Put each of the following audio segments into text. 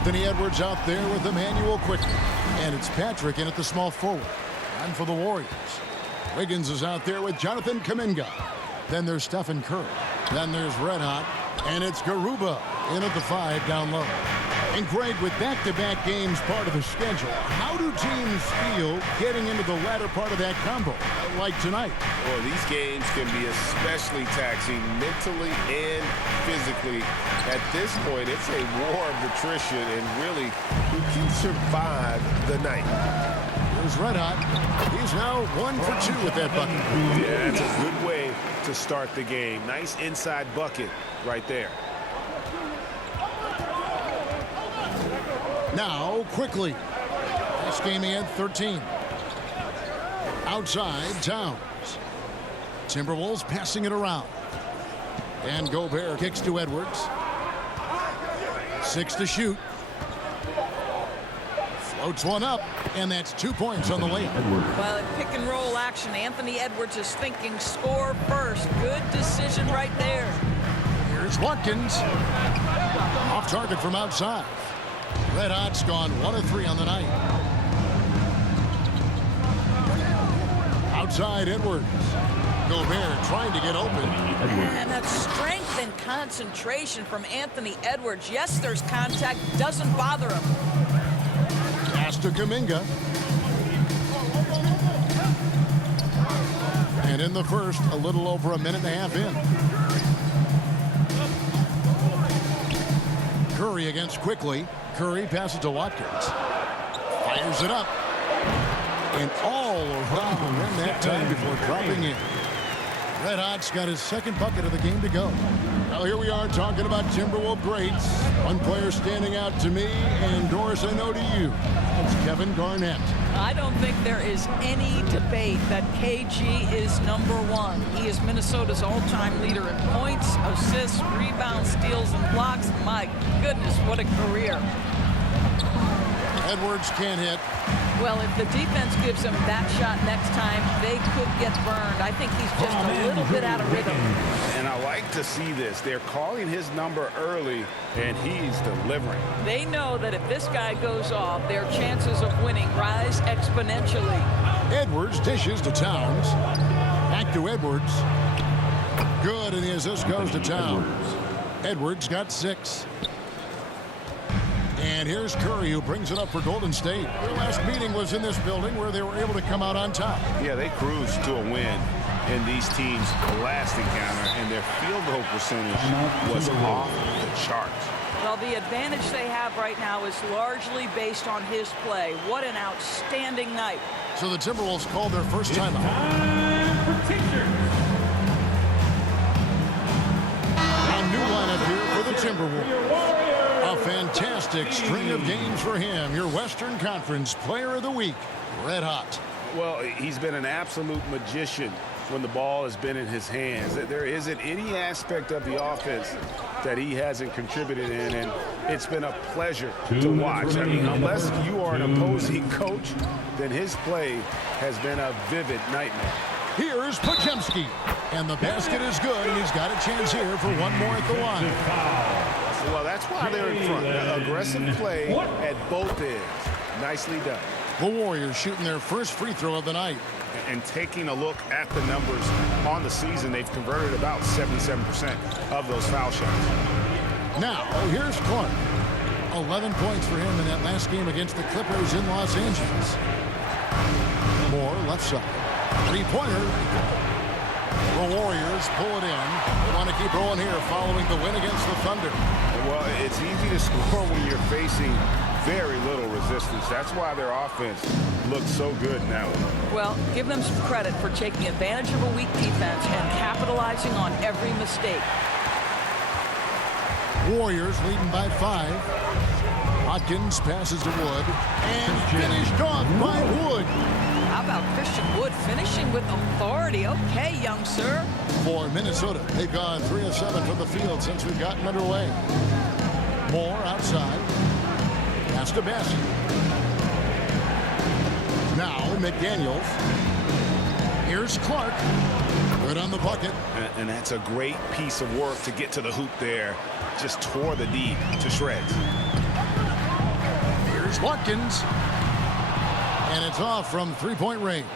Anthony Edwards out there with Emmanuel Quickly. And it's Patrick in at the small forward. And for the Warriors, Wiggins is out there with Jonathan Kuminga. Then there's Stephen Curry. Then there's Red Hot. And it's Garuba in at the 5 down low. And Greg, with back-to-back games part of the schedule, how do teams feel getting into the latter part of that combo, like tonight? Well, these games can be especially taxing mentally and physically. At this point, it's a war of attrition, and really, who can survive the night? Here's Red Hot. He's now 1 for 2 with that bucket. Yeah, that's a good way to start the game. Nice inside bucket right there. Now, Quickly. This game he had 13. Outside, Towns. Timberwolves passing it around. And Gobert kicks to Edwards. 6 to shoot. Floats one up, and that's 2 points on the layup. Well, in pick and roll action, Anthony Edwards is thinking score first. Good decision right there. Here's Watkins. Off target from outside. Red Hot's gone 1 of 3 on the night. Outside Edwards. Gobert trying to get open. And that strength and concentration from Anthony Edwards. Yes, there's contact. Doesn't bother him. Pass to Kuminga. And in the first, a little over a minute and a half in. Curry against Quickly. Curry passes to Watkins. Fires it up. And all around in that time before dropping in. Red Hot's got his second bucket of the game to go. Well, here we are talking about Timberwolves greats. One player standing out to me, and Doris, I know to you. That's Kevin Garnett. I don't think there is any debate that KG is #1. He is Minnesota's all-time leader in points, assists, rebounds, steals, and blocks. My goodness, what a career. Edwards can't hit. Well, if the defense gives him that shot next time, they could get burned. I think he's just a little bit out of rhythm. And I like to see this. They're calling his number early, and he's delivering. They know that if this guy goes off, their chances of winning rise exponentially. Edwards dishes to Towns. Back to Edwards. Good, and the assist goes to Towns. Edwards got 6. And here's Curry, who brings it up for Golden State. Their last meeting was in this building where they were able to come out on top. Yeah, they cruised to a win in these teams' last encounter, and their field goal percentage was off the charts. Well, the advantage they have right now is largely based on his play. What an outstanding night. So the Timberwolves called their first timeout. A new lineup here for the Timberwolves. A fantastic string of games for him. Your Western Conference Player of the Week, Red Hot. Well, he's been an absolute magician when the ball has been in his hands. There isn't any aspect of the offense that he hasn't contributed in, and it's been a pleasure to watch. I mean, unless you are an opposing coach, then his play has been a vivid nightmare. Here's Podziemski, and the basket is good, and he's got a chance here for one more at the line. Well, that's why they're in front. Aggressive play at both ends. Nicely done. The Warriors shooting their first free throw of the night. And taking a look at the numbers on the season, they've converted about 77% of those foul shots. Now, here's Clark. 11 points for him in that last game against the Clippers in Los Angeles. Moore, left side. Three-pointer. The Warriors pull it in. They want to keep rolling here following the win against the Thunder. Well, it's easy to score when you're facing very little resistance. That's why their offense looks so good now. Well, give them some credit for taking advantage of a weak defense and capitalizing on every mistake. Warriors leading by 5. Watkins passes to Wood. And finished off by Wood. How about Christian Wood finishing with authority? Okay, young sir. For Minnesota, they've gone 3 of 7 from the field since we've gotten underway. Moore outside. Pass to Bassett. Now McDaniels. Here's Clark. Good on the bucket. And that's a great piece of work to get to the hoop there. Just tore the D to shreds. Here's Watkins. And it's off from three-point range.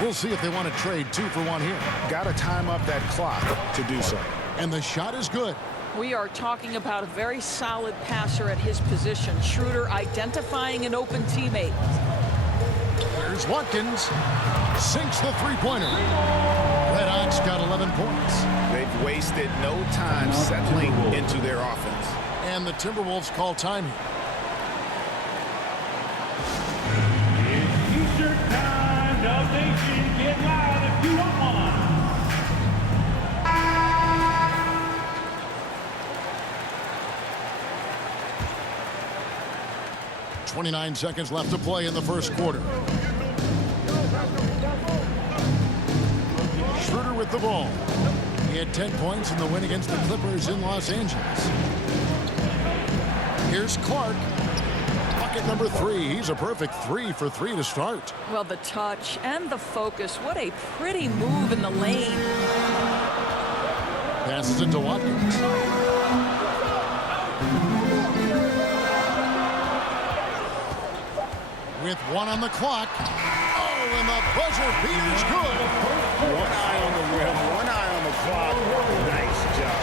We'll see if they want to trade 2 for 1 here. Got to time up that clock to do so. And the shot is good. We are talking about a very solid passer at his position. Schroeder identifying an open teammate. Here's Watkins. Sinks the three-pointer. Red Hawks got 11 points. They've wasted no time settling into their offense. And the Timberwolves call time here. It's T-shirt time. Dub Nation, get loud if you want one. 29 seconds left to play in the first quarter. Schroeder with the ball. He had 10 points in the win against the Clippers in Los Angeles. Here's Clark. Bucket number 3. He's a perfect 3 for 3 to start. Well, the touch and the focus. What a pretty move in the lane. Passes it to Watkins. With 1 on the clock. Oh, and the buzzer beater's good. 1 eye on the rim, 1 eye on the clock. Nice job.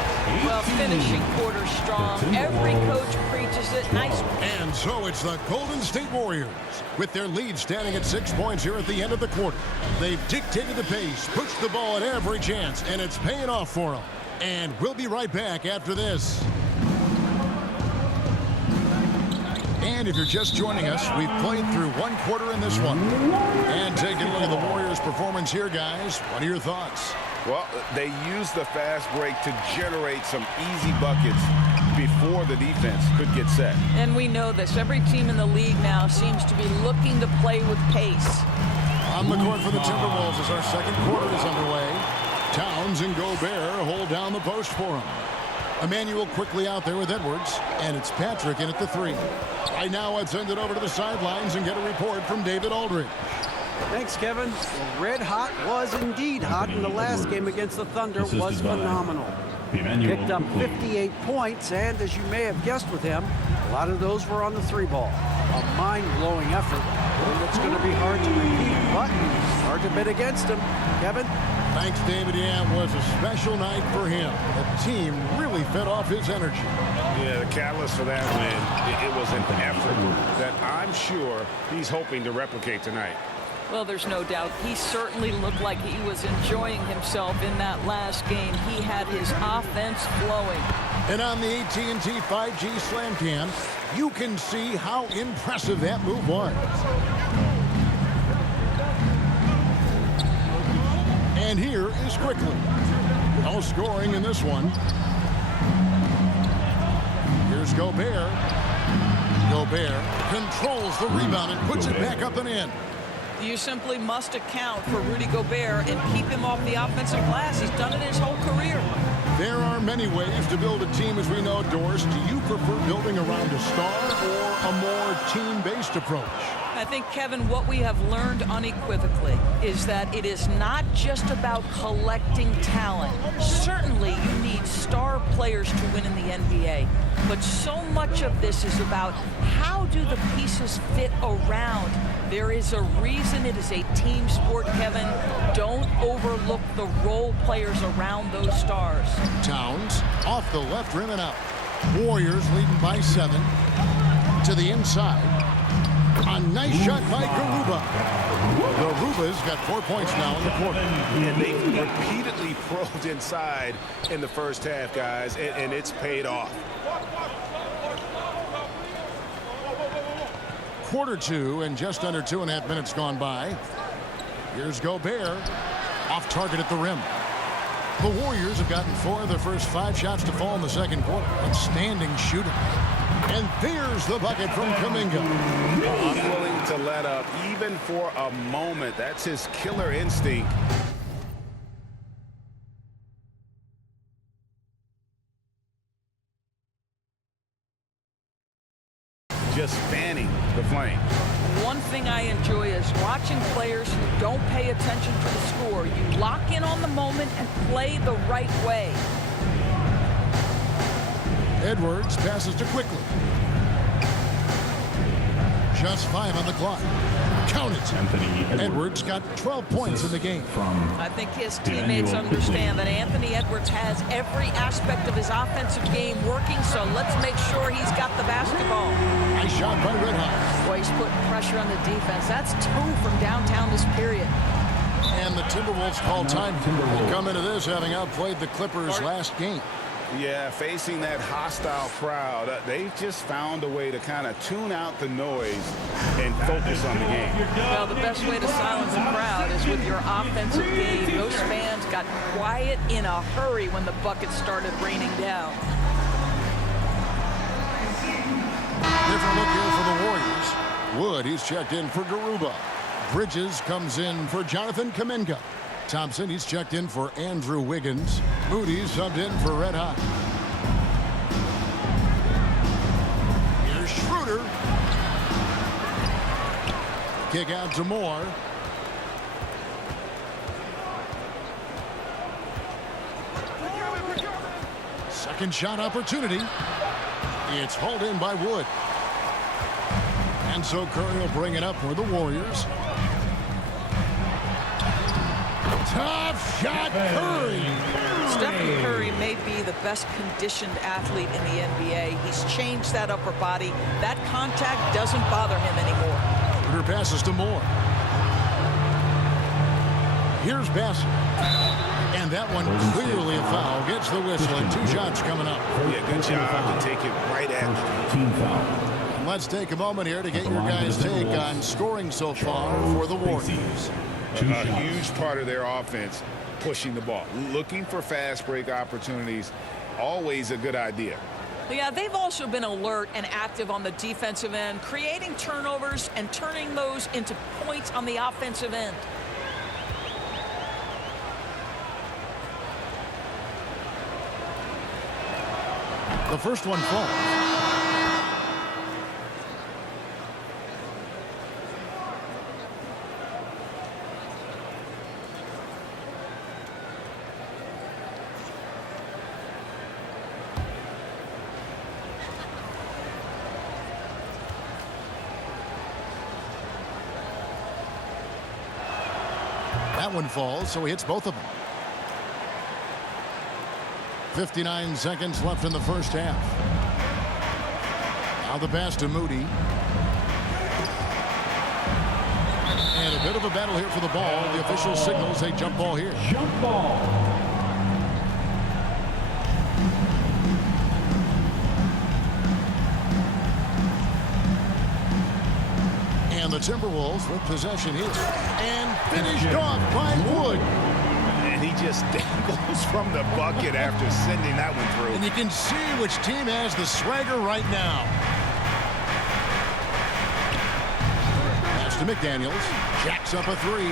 Well, finishing quarter strong. Every coach preaches it. Nice. And so it's the Golden State Warriors. With their lead standing at 6 points here at the end of the quarter. They've dictated the pace, pushed the ball at every chance, and it's paying off for them. And we'll be right back after this. And if you're just joining us, we've played through 1 quarter in this one. And taking a look at the Warriors' performance here, guys. What are your thoughts? Well, they used the fast break to generate some easy buckets before the defense could get set. And we know this. Every team in the league now seems to be looking to play with pace. On the court for the Timberwolves as our second quarter is underway. Towns and Gobert hold down the post for him. Emmanuel quickly out there with Edwards, and it's Patrick in at the 3. Right now, let's send it over to the sidelines and get a report from David Aldridge. Thanks, Kevin. Well, Red Hot was indeed hot, and the last game against the Thunder was phenomenal. Picked up 58 points, and as you may have guessed with him, a lot of those were on the 3-ball. A mind-blowing effort, and it's going to be hard to repeat, but it's hard to bet against him. Kevin? Thanks, David. Yeah, it was a special night for him. The team really fed off his energy. Yeah, the catalyst for that win, it was an effort that I'm sure he's hoping to replicate tonight. Well, there's no doubt. He certainly looked like he was enjoying himself in that last game. He had his offense flowing. And on the AT&T 5G Slam Cam, you can see how impressive that move was. And here is Quickly. No scoring in this one. Here's Gobert. Gobert controls the rebound and puts it back up and in. You simply must account for Rudy Gobert and keep him off the offensive glass. He's done it his whole career. There are many ways to build a team, as we know, Doris. Do you prefer building around a star or a more team-based approach? I think, Kevin, what we have learned unequivocally is that it is not just about collecting talent. Certainly, you need star players to win in the NBA. But so much of this is about how do the pieces fit around. There is a reason it is a team sport, Kevin. Don't overlook the role players around those stars. Towns off the left rim and out. Warriors leading by 7. To the inside. A nice shot by Garuba. Garuba's got 4 points now in the quarter. And they repeatedly probed inside in the first half, guys, and it's paid off. Quarter 2 and just under 2.5 minutes gone by. Here's Gobert. Off target at the rim. The Warriors have gotten 4 of their first 5 shots to fall in the second quarter. Outstanding shooting. And there's the bucket from Kuminga. Unwilling to let up even for a moment. That's his killer instinct. Just fanning the flame. One thing I enjoy is watching players who don't pay attention to the score. You lock in on the moment and play the right way. Edwards passes to Quickly. Just 5 on the clock. Count it. Anthony Edwards got 12 points in the game. I think his teammates understand that Anthony Edwards has every aspect of his offensive game working, so let's make sure he's got the basketball. Nice shot by Red Hot. Boy, he's putting pressure on the defense. That's 2 from downtown this period. And the Timberwolves call time. They come into this having outplayed the Clippers last game. Yeah, facing that hostile crowd, they just found a way to kind of tune out the noise and focus on the game. Well, the best way to silence a crowd is with your offensive game. Those fans got quiet in a hurry when the buckets started raining down. Different look here for the Warriors. Wood, he's checked in for Garuba. Bridges comes in for Jonathan Kuminga. Thompson, he's checked in for Andrew Wiggins. Moody subbed in for Red Hot. Here's Schroeder. Kick out to Moore. Second shot opportunity. It's hauled in by Wood. And so Curry will bring it up for the Warriors. Tough shot, Curry. Stephen Curry may be the best conditioned athlete in the NBA. He's changed that upper body. That contact doesn't bother him anymore. Her passes to Moore. Here's Bassett. And that one clearly a foul. Gets the whistle and 2 shots coming up. Yeah, good job to take it right at Team foul. Let's take a moment here to get your guys' take on scoring so far for the Warriors. A huge part of their offense, pushing the ball. Looking for fast break opportunities, always a good idea. Yeah, they've also been alert and active on the defensive end, creating turnovers and turning those into points on the offensive end. The first one falls. That one falls, so he hits both of them. 59 seconds left in the first half. Now the pass to Moody. And a bit of a battle here for the ball. The official signals a jump ball here. Jump ball. And the Timberwolves with possession here. And finished off by Wood. And he just dangles from the bucket after sending that one through. And you can see which team has the swagger right now. Pass to McDaniels. Jacks up a 3.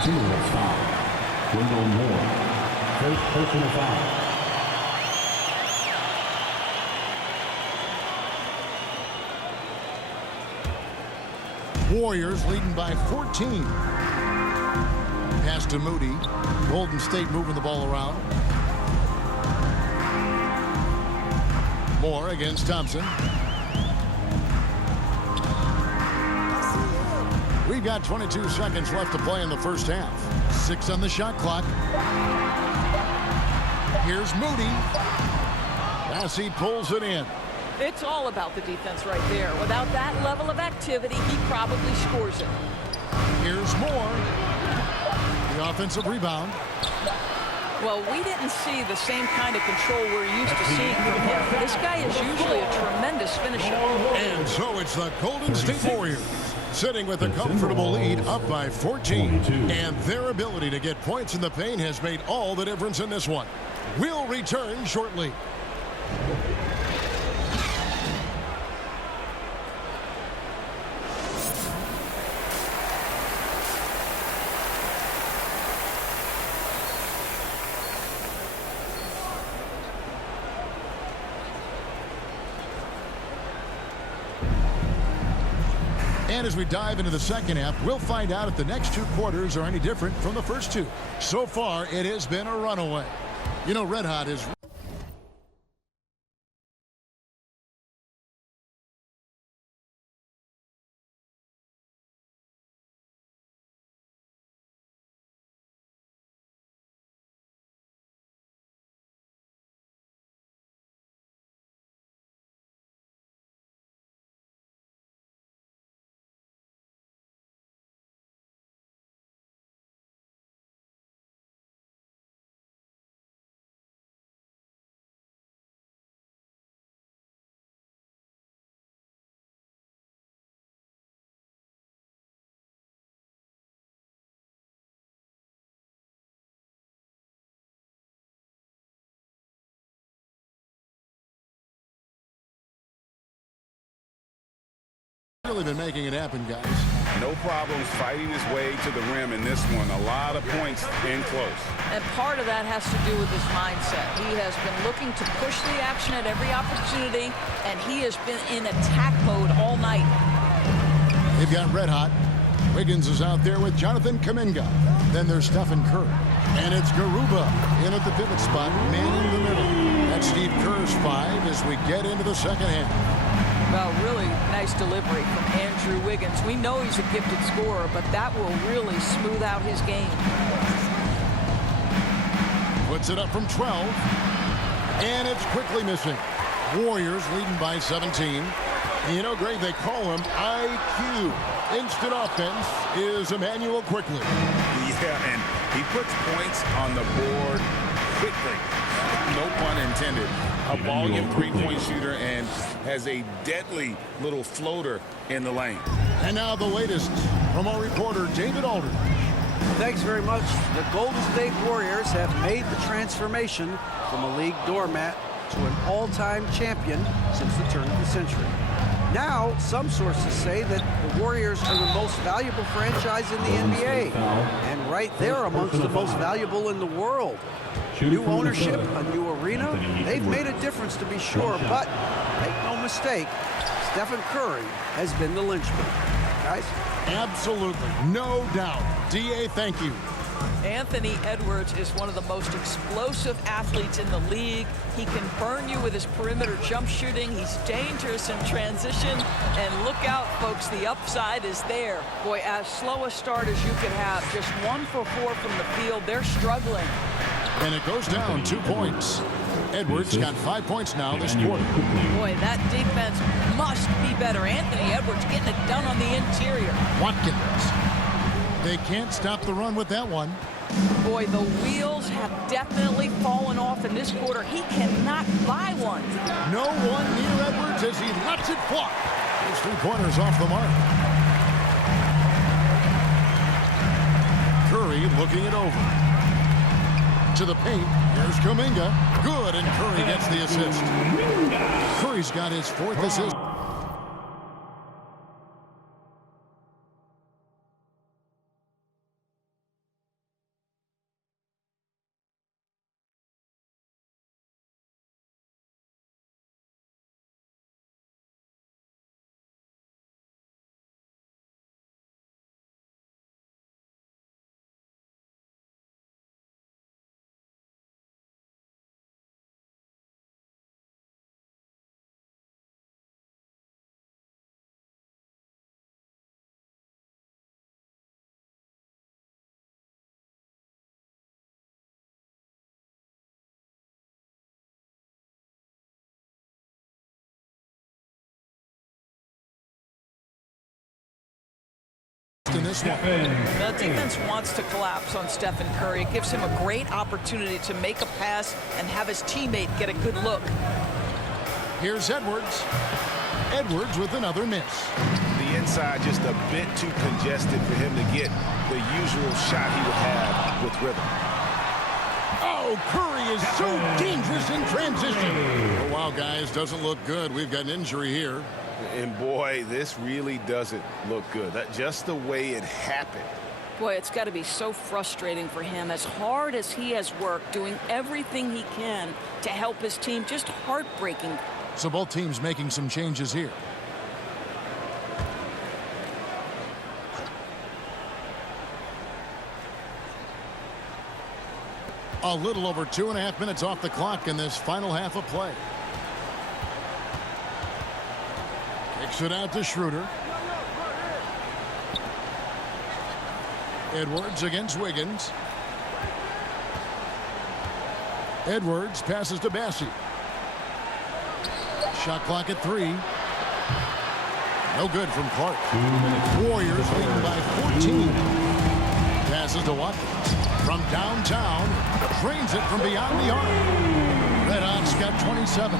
Timberwolves foul. Wendell Moore. First personal foul. Warriors leading by 14. Pass to Moody. Golden State moving the ball around. Moore against Thompson. We've got 22 seconds left to play in the first half. 6 on the shot clock. Here's Moody. Bassey pulls it in. It's all about the defense right there. Without that level of activity, he probably scores it. Here's Moore. The offensive rebound. Well, we didn't see the same kind of control we're used to seeing from him. This guy is usually a tremendous finisher. And so it's the Golden State Warriors sitting with a comfortable lead up by 14. And their ability to get points in the paint has made all the difference in this one. We'll return shortly. And as we dive into the second half, we'll find out if the next 2 quarters are any different from the first 2. So far, it has been a runaway. You know, Red Hot is really been making it happen, guys. No problems fighting his way to the rim in this one. A lot of points in close. And part of that has to do with his mindset. He has been looking to push the action at every opportunity, and he has been in attack mode all night. They've got red hot. Wiggins is out there with Jonathan Kuminga. Then there's Stephen Curry. And it's Garuba in at the pivot spot, man in the middle. That's Steve Kerr's 5 as we get into the second half. Well, really nice delivery from Andrew Wiggins. We know he's a gifted scorer, but that will really smooth out his game. Puts it up from 12. And it's quickly missing. Warriors leading by 17. You know, Greg, they call him IQ. Instant offense is Immanuel Quickley. Yeah, and he puts points on the board quickly. No pun intended. A volume three-point shooter and has a deadly little floater in the lane. And now the latest from our reporter, David Aldridge. Thanks very much. The Golden State Warriors have made the transformation from a league doormat to an all-time champion since the turn of the century. Now, some sources say that the Warriors are the most valuable franchise in the NBA, and right there amongst the most valuable in the world. New ownership, a new arena, they've made a difference to be sure, but make no mistake, Stephen Curry has been the linchpin. Guys? Absolutely, no doubt. D.A., thank you. Anthony Edwards is one of the most explosive athletes in the league. He can burn you with his perimeter jump shooting. He's dangerous in transition. And look out, folks, the upside is there. Boy, as slow a start as you could have, just 1 for 4 from the field. They're struggling. And it goes down 2 points. Edwards got 5 points now this quarter. Boy, that defense must be better. Anthony Edwards getting it done on the interior. Watkins. They can't stop the run with that one. Boy, the wheels have definitely fallen off in this quarter. He cannot buy one. No one near Edwards as he lets it fly. Those 3-pointers off the mark. Curry looking it over. To the paint. Here's Kuminga. Good, and Curry gets the assist. Curry's got his 4th assist. In this one. The defense wants to collapse on Stephen Curry. It gives him a great opportunity to make a pass and have his teammate get a good look. Here's Edwards. Edwards with another miss. The inside just a bit too congested for him to get the usual shot he would have with rhythm. Oh, Curry is so dangerous in transition. Oh, wow, guys, doesn't look good. We've got an injury here. And boy, this really doesn't look good. That just the way it happened. Boy, it's got to be so frustrating for him. As hard as he has worked, doing everything he can to help his team, just heartbreaking. So both teams making some changes here. A little over 2.5 minutes off the clock in this final half of play. Kicks it out to Schroeder. Edwards against Wiggins. Edwards passes to Bassey. Shot clock at 3. No good from Clark. Warriors leading by 14. Passes to Watkins. From downtown. Trains it from beyond the arc. Red Hawks got 27.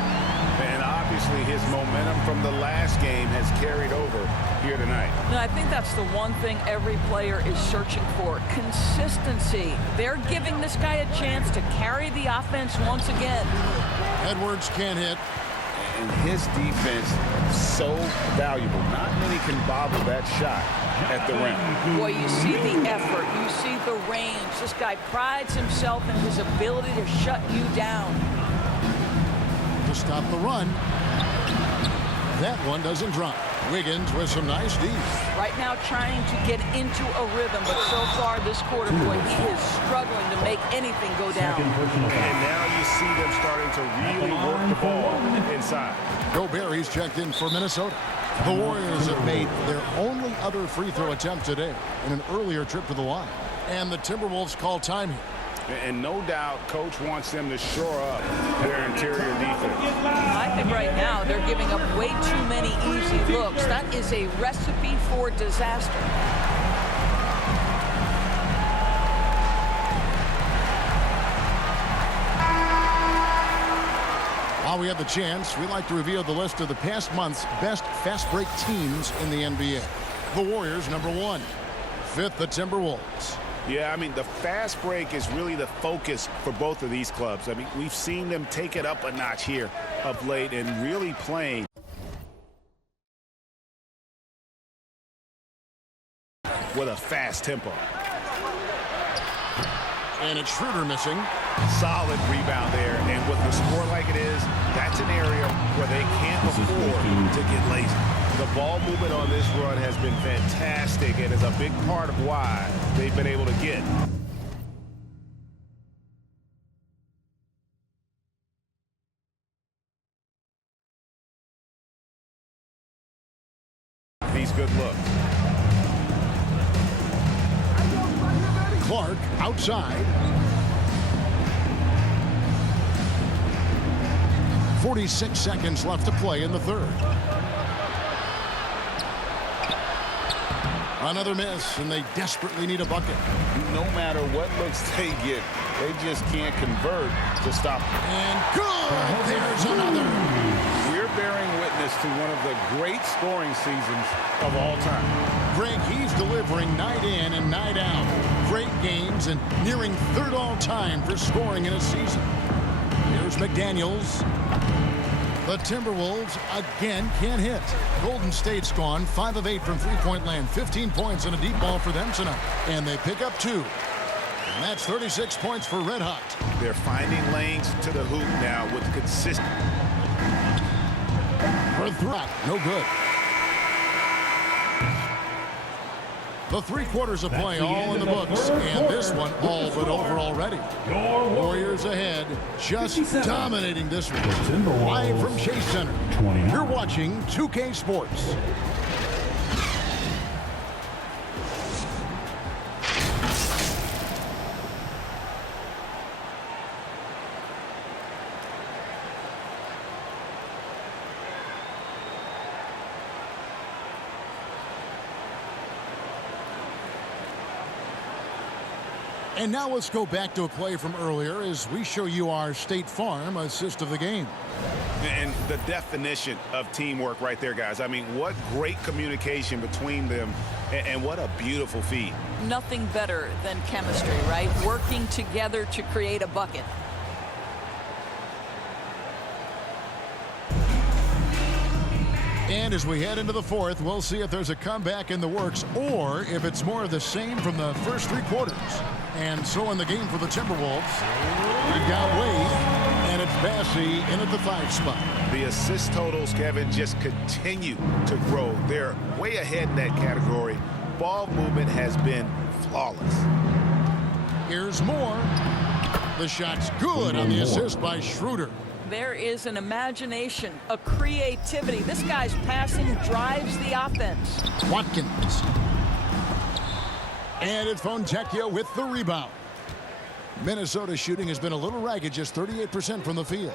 And obviously his momentum from the last game has carried over here tonight. No, I think that's the one thing every player is searching for. Consistency. They're giving this guy a chance to carry the offense once again. Edwards can't hit. And his defense so valuable. Not many can bobble that shot at the rim. Boy, you see the effort. You see the range. This guy prides himself in his ability to shut you down. To stop the run. That one doesn't drop. Wiggins with some nice D. Right now trying to get into a rhythm, but so far this quarter, boy, he is struggling to make anything go down. And now you see them starting to really work the ball inside. Gobert, he's checked in for Minnesota. The Warriors have made their only other free throw attempt today in an earlier trip to the line. And the Timberwolves call time here. And no doubt, Coach wants them to shore up their interior defense. I think right now they're giving up way too many easy looks. That is a recipe for disaster. While we have the chance, we'd like to reveal the list of the past month's best fast break teams in the NBA. The Warriors, number 1. 5th, the Timberwolves. Yeah, I mean, the fast break is really the focus for both of these clubs. I mean, we've seen them take it up a notch here of late and really playing with a fast tempo. And it's Schroeder missing. Solid rebound there. And with the score like it is, that's an area where they can't afford to get lazy. The ball movement on this run has been fantastic and is a big part of why they've been able to get. These good looks. Clark outside. 46 seconds left to play in the third. Another miss, and they desperately need a bucket. No matter what looks they get, they just can't convert to stop them. And good! There's another. We're bearing witness to one of the great scoring seasons of all time. Greg, he's delivering night in and night out. Great games and nearing 3rd all-time for scoring in a season. Here's McDaniels. The Timberwolves again can't hit. Golden State's gone 5 of 8 from three-point land. 15 points and a deep ball for them tonight. And they pick up 2. And that's 36 points for Red Hot. They're finding lanes to the hoop now with consistent. For Throck, no good. The 3 quarters of play all in the books, and this one all but over already. Warriors ahead, just dominating this one. Live from Chase Center, you're watching 2K Sports. And now let's go back to a play from earlier as we show you our State Farm assist of the game. And the definition of teamwork right there, guys. I mean, what great communication between them, and what a beautiful feed. Nothing better than chemistry, right? Working together to create a bucket. And as we head into the 4th, we'll see if there's a comeback in the works or if it's more of the same from the first 3 quarters. And so in the game for the Timberwolves, we've got Wade, and it's Bassey in at the 5 spot. The assist totals, Kevin, just continue to grow. They're way ahead in that category. Ball movement has been flawless. Here's more. The shot's good on the assist by Schroeder. There is an imagination, a creativity. This guy's passing drives the offense. Watkins. And it's Fontecchio with the rebound. Minnesota's shooting has been a little ragged, just 38% from the field.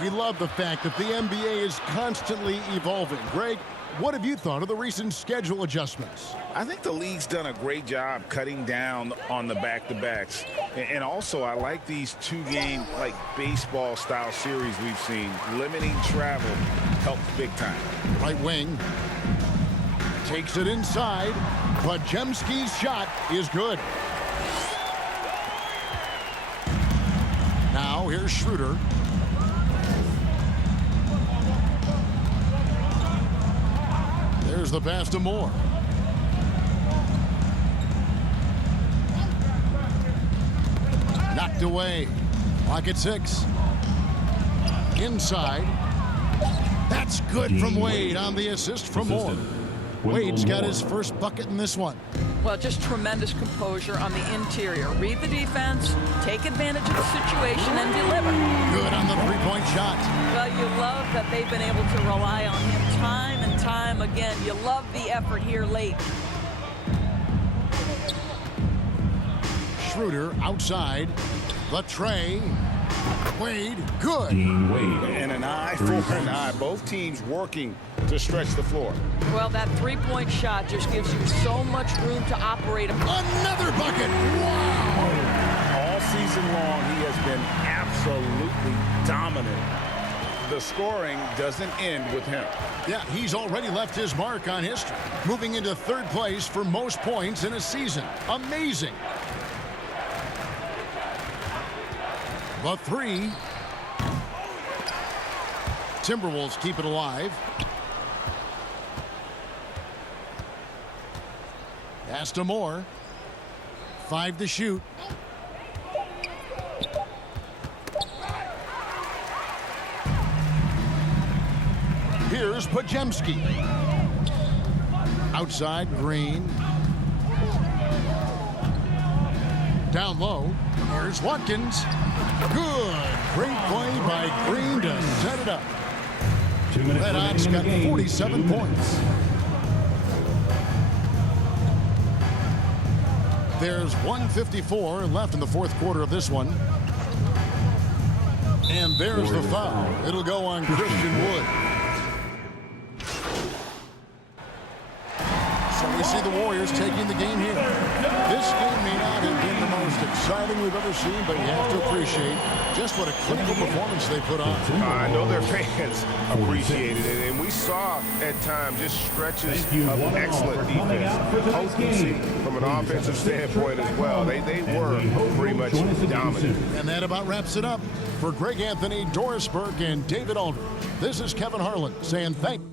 We love the fact that the NBA is constantly evolving. Greg, what have you thought of the recent schedule adjustments? I think the league's done a great job cutting down on the back-to-backs. And also, I like these 2-game, like, baseball-style series we've seen. Limiting travel helps big time. Right wing. Takes it inside. Podziemski's shot is good. Now go. Here's Schroeder. There's the pass to Moore. Knocked away. Clock at 6. Inside. That's good from Wade on the assist from Moore. Wade's got his first bucket in this one. Well, just tremendous composure on the interior. Read the defense, take advantage of the situation, and deliver. Good on the three-point shot. Well, you love that they've been able to rely on him time and time again. You love the effort here late. Schroeder outside. The tray. Wade, good. And an eye for an eye. Both teams working to stretch the floor. Well, that three-point shot just gives you so much room to operate. Another bucket. Wow. All season long, he has been absolutely dominant. The scoring doesn't end with him. Yeah, he's already left his mark on history, moving into third place for most points in a season. Amazing. The three. Timberwolves keep it alive. Pass to Moore. 5 to shoot. Here's Podziemski. Outside, Green. Down low. Here's Watkins. Good. Great play by Green to set it up. 2 minutes Red remaining Hot's in the got game. 47 2 minutes. points. There's 1:54 left in the fourth quarter of this one. And there's the foul. It'll go on Christian Wood. So we see the Warriors taking the game here. This game may not have been the most exciting we've ever seen, but you have to appreciate just what a clinical performance they put on. I know their fans appreciated it, and we saw at times just stretches of excellent defense. Potency from an offensive standpoint as well. They were pretty much dominant. And that about wraps it up. For Greg Anthony, Doris Burke, and David Aldridge, this is Kevin Harlan saying thanks.